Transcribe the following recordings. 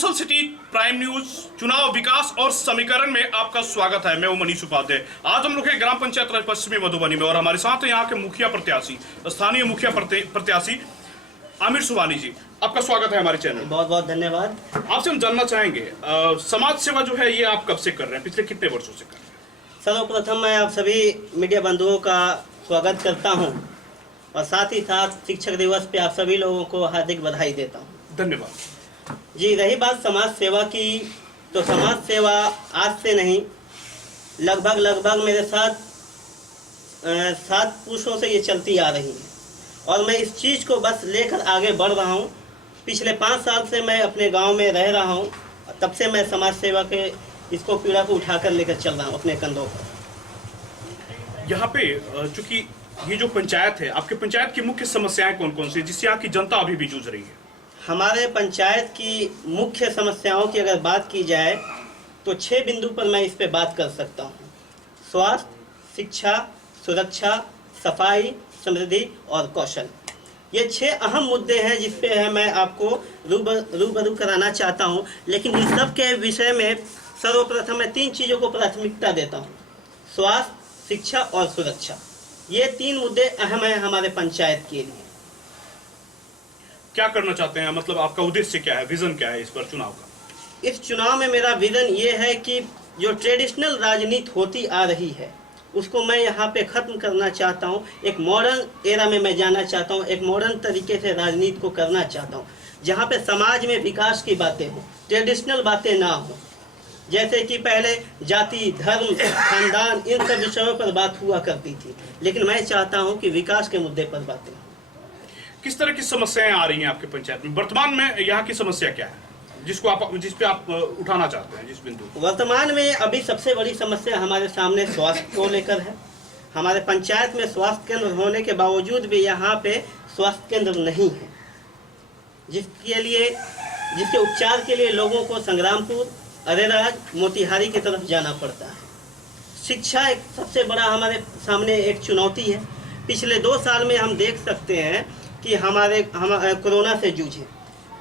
Social city prime news चुनाव विकास और समीकरण में आपका स्वागत है। मैं हूं मनीष उपाध्याय। आज हम लोग हैं ग्राम पंचायत राज पश्चिमी मधुबनी में और हमारे साथ यहाँ के मुखिया प्रत्याशी, स्थानीय मुखिया प्रत्याशी आमिर सुबानी जी। आपका स्वागत है हमारे चैनल। बहुत बहुत धन्यवाद। आपसे हम जानना चाहेंगे, समाज सेवा जो है ये आप कब से कर रहे हैं, पिछले कितने वर्षों से कर रहे हैं? सर्वप्रथम मैं आप सभी मीडिया बंधुओं का स्वागत करता हूं और साथ ही साथ शिक्षक दिवस पे आप सभी लोगों को हार्दिक बधाई देता हूं। धन्यवाद जी। रही बात समाज सेवा की, तो समाज सेवा आज से नहीं, लगभग मेरे साथ 7 पुरुषों से ये चलती आ रही है और मैं इस चीज़ को बस लेकर आगे बढ़ रहा हूँ। पिछले 5 साल से मैं अपने गांव में रह रहा हूँ, तब से मैं समाज सेवा के इसको पीड़ा को उठाकर लेकर चल रहा हूँ अपने कंधों पर। यहाँ पे चूंकि ये जो पंचायत है, आपके पंचायत की मुख्य समस्याएं कौन कौन सी, जिससे यहाँ की जनता अभी भी जूझ रही है? हमारे पंचायत की मुख्य समस्याओं की अगर बात की जाए तो 6 बिंदु पर मैं इस पे बात कर सकता हूँ। स्वास्थ्य, शिक्षा, सुरक्षा, सफाई, समृद्धि और कौशल। ये 6 अहम मुद्दे हैं जिस पे मैं आपको रूबरू कराना चाहता हूँ। लेकिन इन सब के विषय में सर्वप्रथम मैं 3 चीज़ों को प्राथमिकता देता हूँ: स्वास्थ्य, शिक्षा और सुरक्षा। ये 3 मुद्दे अहम हैं हमारे पंचायत के लिए। क्या करना चाहते हैं, मतलब आपका उद्देश्य क्या है, विजन क्या है इस पर चुनाव का? इस चुनाव में मेरा विजन ये है कि जो ट्रेडिशनल राजनीति होती आ रही है उसको मैं यहाँ पे ख़त्म करना चाहता हूँ। एक मॉडर्न एरा में मैं जाना चाहता हूँ, एक मॉडर्न तरीके से राजनीति को करना चाहता हूँ, जहाँ पे समाज में विकास की बातें हों, ट्रेडिशनल बातें ना हो। जैसे कि पहले जाति, धर्म, खानदान, इन सब विषयों पर बात हुआ करती थी, लेकिन मैं चाहता हूँ कि विकास के मुद्दे पर बातें। किस तरह की समस्याएं आ रही हैं आपके पंचायत में वर्तमान में? यहाँ की समस्या क्या है जिस पे आप उठाना चाहते हैं, जिस बिंदु? वर्तमान में अभी सबसे बड़ी समस्या हमारे सामने स्वास्थ्य को लेकर है। हमारे पंचायत में स्वास्थ्य केंद्र होने के बावजूद भी यहाँ पे स्वास्थ्य केंद्र नहीं है, जिसके उपचार के लिए लोगों को संग्रामपुर, अरेराज, मोतिहारी की तरफ जाना पड़ता है। शिक्षा एक सबसे बड़ा हमारे सामने एक चुनौती है। पिछले 2 साल में हम देख सकते हैं कि हम कोरोना से जूझे।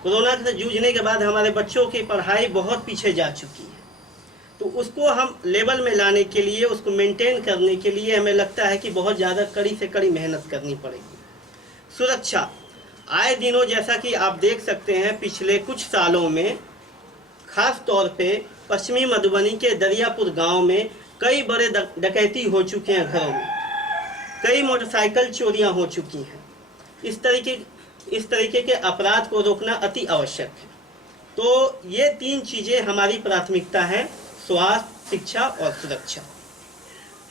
कोरोना से जूझने के बाद हमारे बच्चों की पढ़ाई बहुत पीछे जा चुकी है। तो उसको हम लेवल में लाने के लिए, उसको मेंटेन करने के लिए हमें लगता है कि बहुत ज़्यादा कड़ी से कड़ी मेहनत करनी पड़ेगी। सुरक्षा, आए दिनों जैसा कि आप देख सकते हैं पिछले कुछ सालों में, खास तौर पे पश्चिमी मधुबनी के दरियापुर गांव में कई बड़े डकैती हो चुके हैं घरों में, कई मोटरसाइकिल चोरियां हो चुकी हैं। इस तरीके के अपराध को रोकना अति आवश्यक है। तो ये 3 चीज़ें हमारी प्राथमिकता है: स्वास्थ्य, शिक्षा और सुरक्षा।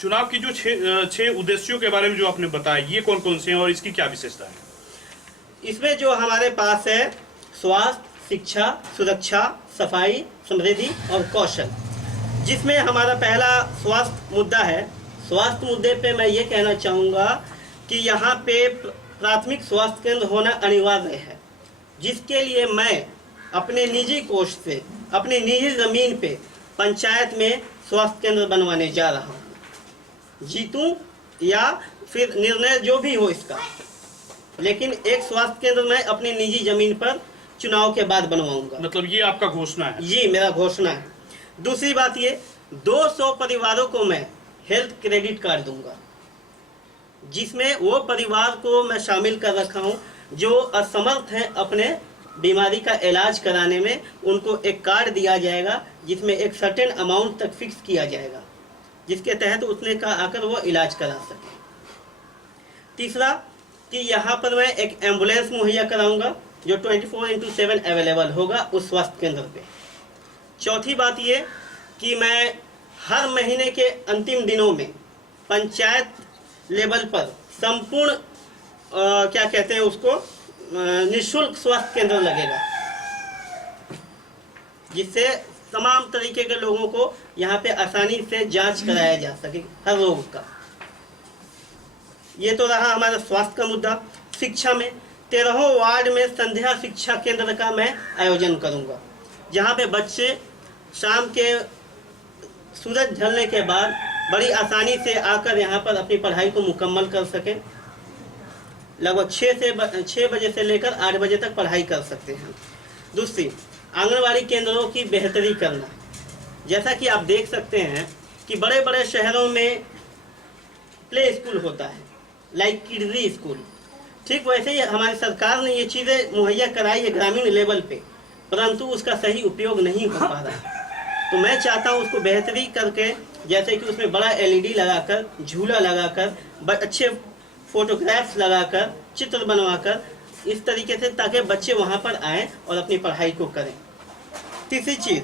चुनाव की जो 6 उद्देश्यों के बारे में जो आपने बताया, ये कौन कौन से हैं और इसकी क्या विशेषता है? इसमें जो हमारे पास है स्वास्थ्य, शिक्षा, सुरक्षा, सफाई, समृद्धि और कौशल, जिसमें हमारा पहला स्वास्थ्य मुद्दा है। स्वास्थ्य मुद्दे पे मैं ये कहना चाहूँगा कि यहाँ पे प्राथमिक स्वास्थ्य केंद्र होना अनिवार्य है, जिसके लिए मैं अपने निजी कोष से, अपनी निजी ज़मीन पे पंचायत में स्वास्थ्य केंद्र बनवाने जा रहा हूँ। जीतूँ या फिर निर्णय जो भी हो इसका, लेकिन एक स्वास्थ्य केंद्र मैं अपनी निजी ज़मीन पर चुनाव के बाद बनवाऊंगा। मतलब ये आपका घोषणा है? जी, मेरा घोषणा है। दूसरी बात ये, 200 परिवारों को मैं हेल्थ क्रेडिट कार्ड दूंगा, जिसमें वो परिवार को मैं शामिल कर रखा हूँ जो असमर्थ हैं अपने बीमारी का इलाज कराने में। उनको एक कार्ड दिया जाएगा जिसमें एक सर्टेन अमाउंट तक फिक्स किया जाएगा, जिसके तहत उसने का आकर वो इलाज करा सके। तीसरा कि यहाँ पर मैं एक एम्बुलेंस मुहैया कराऊंगा जो 24/7 अवेलेबल होगा उस स्वास्थ्य केंद्र पे। चौथी बात ये कि मैं हर महीने के अंतिम दिनों में पंचायत लेवल पर संपूर्ण क्या कहते हैं उसको, निःशुल्क स्वास्थ्य केंद्र लगेगा, जिससे तमाम तरीके के लोगों को यहाँ पे आसानी से जांच कराया जा सके हर रोग का। ये तो रहा हमारा स्वास्थ्य का मुद्दा। शिक्षा में 13 वार्ड में संध्या शिक्षा केंद्र का मैं आयोजन करूँगा, जहाँ पे बच्चे शाम के सूरज ढलने के बाद बड़ी आसानी से आकर यहाँ पर अपनी पढ़ाई को मुकम्मल कर सकें। लगभग 6 बजे से लेकर 8 बजे तक पढ़ाई कर सकते हैं। दूसरी, आंगनवाड़ी केंद्रों की बेहतरी करना। जैसा कि आप देख सकते हैं कि बड़े बड़े शहरों में प्ले स्कूल होता है, लाइक किड्स स्कूल। ठीक वैसे ही हमारी सरकार ने ये चीज़ें मुहैया कराई है ग्रामीण लेवल पे, परंतु उसका सही उपयोग नहीं हो पा रहा है। तो मैं चाहता हूँ उसको बेहतरी करके, जैसे कि उसमें बड़ा LED लगाकर, झूला लगाकर, अच्छे फोटोग्राफ्स लगाकर, चित्र बनवाकर, इस तरीके से, ताकि बच्चे वहाँ पर आएँ और अपनी पढ़ाई को करें। तीसरी चीज़,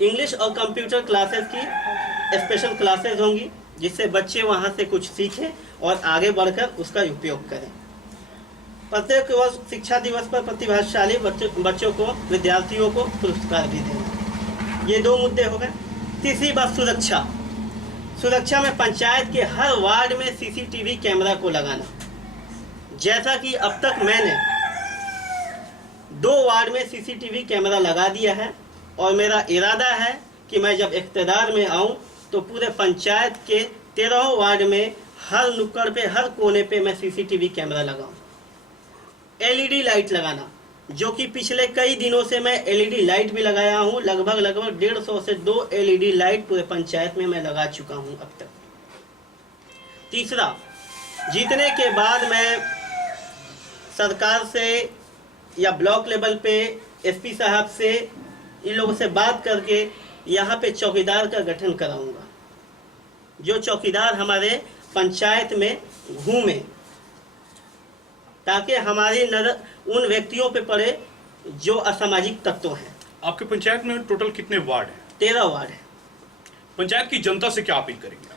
इंग्लिश और कंप्यूटर क्लासेस की स्पेशल क्लासेस होंगी, जिससे बच्चे वहाँ से कुछ सीखें और आगे बढ़कर उसका उपयोग करें। प्रत्येक वर्ष शिक्षा दिवस पर प्रतिभाशाली बच्चों को, विद्यार्थियों को पुरस्कार भी दें। ये 2 मुद्दे हो गए। तीसरी बात, सुरक्षा। सुरक्षा में पंचायत के हर वार्ड में CCTV कैमरा को लगाना। जैसा कि अब तक मैंने 2 वार्ड में CCTV कैमरा लगा दिया है, और मेरा इरादा है कि मैं जब इक़्तिदार में आऊं तो पूरे पंचायत के 13 वार्ड में हर नुक्कड़ पे, हर कोने पे मैं CCTV कैमरा लगाऊं। LED लाइट लगाना, जो कि पिछले कई दिनों से मैं LED लाइट भी लगाया हूं। लगभग 150 से 2 LED लाइट पूरे पंचायत में मैं लगा चुका हूं अब तक। तीसरा, जीतने के बाद मैं सरकार से या ब्लॉक लेवल पे SP साहब से, इन लोगों से बात करके यहाँ पे चौकीदार का गठन कराऊंगा, जो चौकीदार हमारे पंचायत में घूमे, ताकि हमारी नजर उन व्यक्तियों पे पड़े जो असामाजिक तत्व हैं। आपके पंचायत में टोटल कितने वार्ड हैं? 13 वार्ड है। पंचायत की जनता से क्या अपील करेंगे?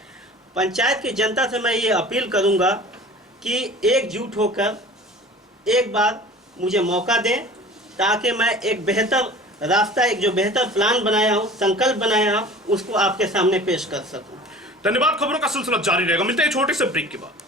पंचायत की जनता से मैं ये अपील करूंगा कि एकजुट होकर एक बार मुझे मौका दें, ताकि मैं एक बेहतर रास्ता, एक जो बेहतर प्लान बनाया हूँ, संकल्प बनाया हूँ, उसको आपके सामने पेश कर सकूं। धन्यवाद। खबरों का सिलसिला जारी रहेगा। मिलते हैं छोटे से ब्रेक के बाद।